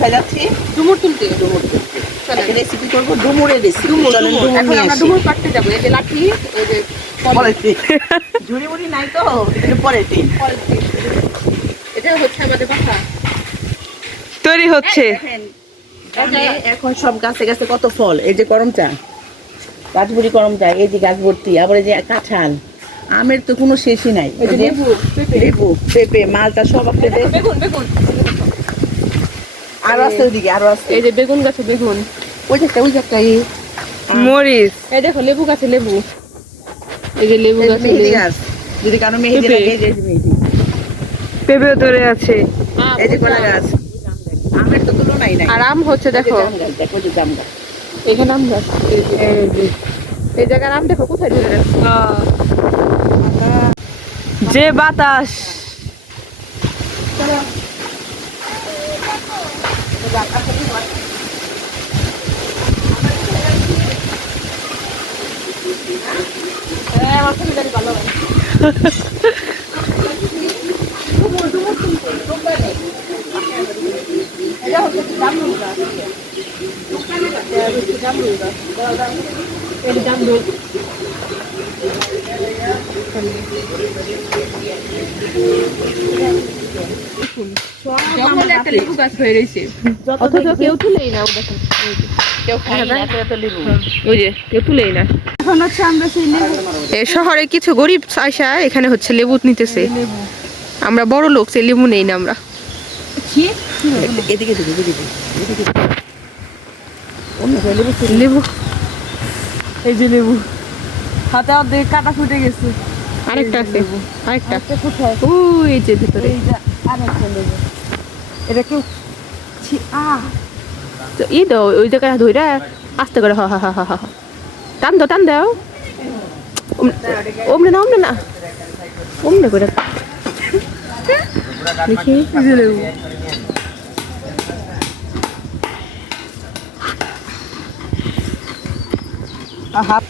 কোথায় যাচ্ছি? ডুমুর তুলতে। একটা রেসিপি করবো, ডুমুরের রেসিপি। চলেন ডুমুর এখন নিয়ে আমরা আসি। ডুমুর কাটতে যাবো। এই যে লাঠি, এই যে পরের দিন। ঝুড়ি মুড়ি নাই তো, এটা পরের দিন। এটা হচ্ছে আমাদের বাসা। তৈরি হচ্ছে। দেখেন, এখন সব গাছে গাছে কত ফল। এই যে করমচা, গাছবুড়ি করমচা, এই যে গাছ ভর্তি, আবার এই যে কাঁঠাল, আমের তো কোনো শেষই নাই। এই যে লেবু, লেবু, পেঁপে, মালটা সব আপনাদের। বেগুন, বেগুন আরো আছে ওইদিকে, আরো আছে। এই যে বেগুন গাছে বেগুন, ওই যে একটা মরিচ। এই দেখো লেবু গাছে লেবু, এই যে লেবু গাছে মেহেদি গাছ, যদি কারো মেহেদি লাগে, এই যে মেহেদি। পেঁপেও ধরে আছে। এই যে কলা গাছ, আমের তো তুলনাই নাই। আর আম হচ্ছে দেখো, জাম গাছ, দেখো যে জাম গাছ। এখানে আম গাছ, এই জায়গার আম দেখো কোথায় ধরে রাখছে। যে বাতাস। আমার খুবই জানি ভালো হয়। একটা লেবু গাছ হয়ে রয়েছে, অথচ কেউ তুলেই না। ও দেখেন, কেউ খায় না, এত লেবু। ওই যে কেউ তুলেই না। এখন হচ্ছে আমরা সেই লেবু, শহরে কিছু গরিব আয়সা এখানে হচ্ছে লেবু নিতেছে। আমরা বড় লোক, সেই লেবু নেই না আমরা। এদিকে দিকে, এদিকে এদিকে। অন্য লেবু লেবু এই যে লেবু হাতে অর্ধেক কাটা ফুটে গেছে। আরেকটা আছে, আরেকটা কোথায়? ওই এই যে ভিতরে। আরেকটা লেবু। এটা কেউ তো ই দাও, ওই জায়গায় ধইরা আস্তে করে হা হা হা হা হা টান দাও, টান দাও। ওমনে না, ওমনে না, ওমনে করে দেখি। লেবু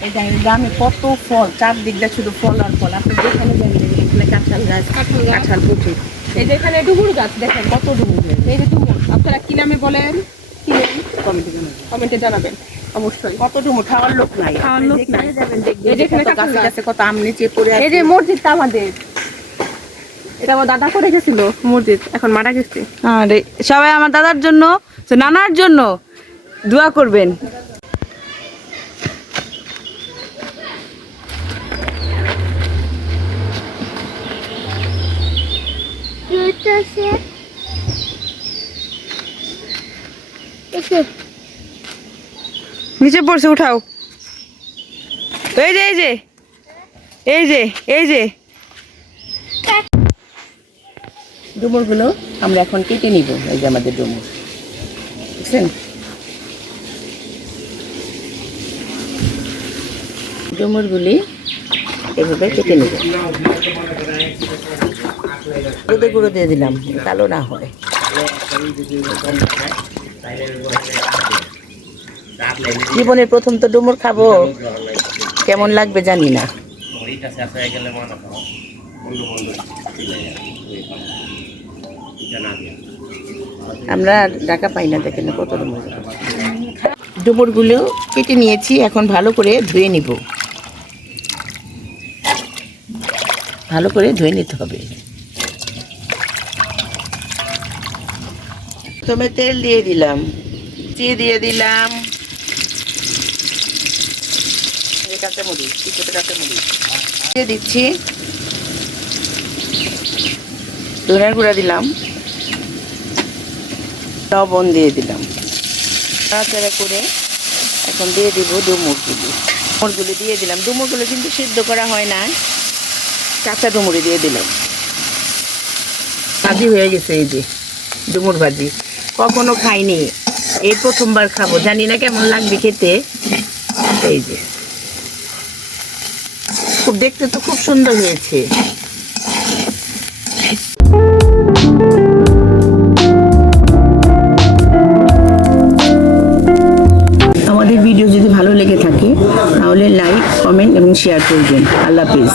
এই গ্রামে কত ফল, চারদিকটা শুধু ফল আর ফল। আপনি যেখানে যাবেন এখানে কাঁঠাল গাছ, কাঁঠাল প্রচুর। এই যে এখানে ডুমুর গাছ দেখেন কত ডুমুর। এই যে ডুমুর, আপনারা কি নামে বলেন, কি নাম কমেন্টে জানাবেন অবশ্যই। কত ডুমুর, খাওয়ার লোক নাই। খাওয়ার লোক নাই। এই যে এখানে গাছে গাছে কত আম নিচে পড়ে আছে। এই যে মসজিদটা আমাদের, এটা আমার দাদা করে গেছিল মসজিদ, এখন মারা গেছে। আরে সবাই আমার দাদার জন্য, নানার জন্য দোয়া করবেন। নিচে পড়ছে, উঠাও। এই যে এই যে এই যে এই যে ডুমুর গুলো আমরা এখন কেটে নিব। এই যে আমাদের ডুমুর, বুঝছেন? ডুমুর গুলি এভাবে কেটে নিব। রোদে গুঁড়ো দিয়ে দিলাম, কালো না হয়। জীবনের প্রথম তো ডুমুর খাবো, কেমন লাগবে জানি না। আমরা টাকা পাই না, দেখেন কত ডুমুর। ডুমুরগুলো কেটে নিয়েছি, এখন ভালো করে ধুয়ে নিব। ভালো করে ধুয়ে নিতে হবে। প্রথমে তেল দিয়ে দিলাম, দিয়ে দিলাম কাঁচামরিচ, কিছুটা কাঁচামরিচ দিয়ে দিচ্ছি। ধনিয়ার গুঁড়া দিলাম, লবণ দিয়ে দিলাম। নাড়াচাড়া করে এখন দিয়ে দিব ডুমুরগুলি দিয়ে দিলাম। ডুমুরগুলো কিন্তু সিদ্ধ করা হয় না, কাঁচা ডুমুরি দিয়ে দিলাম। ভাজি হয়ে গেছে, এই যে ডুমুর ভাজি। কখনো খাইনি, এই প্রথমবার খাবো, জানি না কেমন লাগবে খেতে। এই যে খুব দেখতে তো খুব সুন্দর হয়েছে। আমাদের ভিডিও যদি ভালো লেগে থাকে তাহলে লাইক, কমেন্ট এবং শেয়ার করবেন। আল্লাহ হাফেজ।